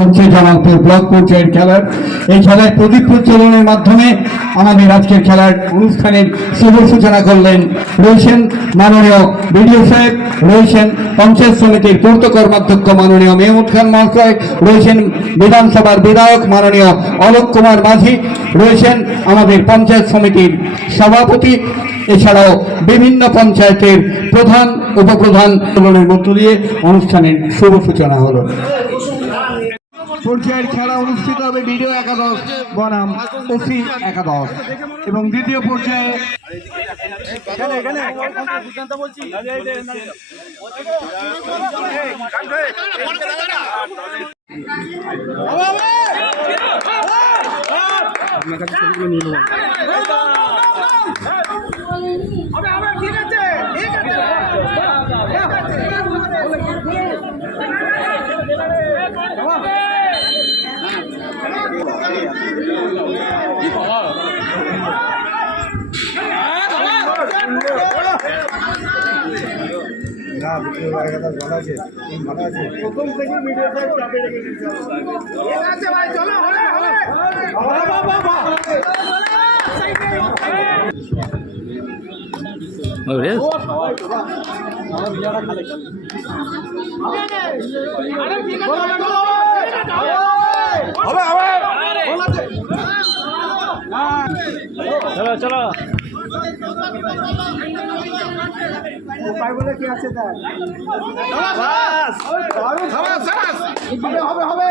হচ্ছে জামালপুর ব্লক পর্যায়ের খেলার এই খেলায় প্রদীপ প্রজ্বলনের মাধ্যমে আমাদের আজকের খেলার অনুষ্ঠানের শুভ সূচনা করলেন রয়েছেন মাননীয় বিডিও সাহেব, রয়েছেন পঞ্চায়েত সমিতির পূর্ত কর্মাধ্যক্ষ মাননীয় মেহমুদ খান মহাশয়, রয়েছেন বিধানসভার বিধায়ক মাননীয় অলোক কুমার মাঝি, রয়েছেন আমাদের পঞ্চায়েত সমিতির সভাপতি, এছাড়াও বিভিন্ন পঞ্চায়েতের প্রধান উপপ্রধান মধ্য দিয়ে অনুষ্ঠানের শুভ সূচনা হলো। পর্যায়ের খেলা অনুষ্ঠিত হবে বিডিও একাদশ বনাম ওসি একাদশ এবং দ্বিতীয় পর্যায়ে প্রথম থেকে মিডিয়া সাইড চাপে রেখে দিতে হবে ভাই, চলো হবে হবে চলো চলো উপায় বলে কি আছে তার হবে হবে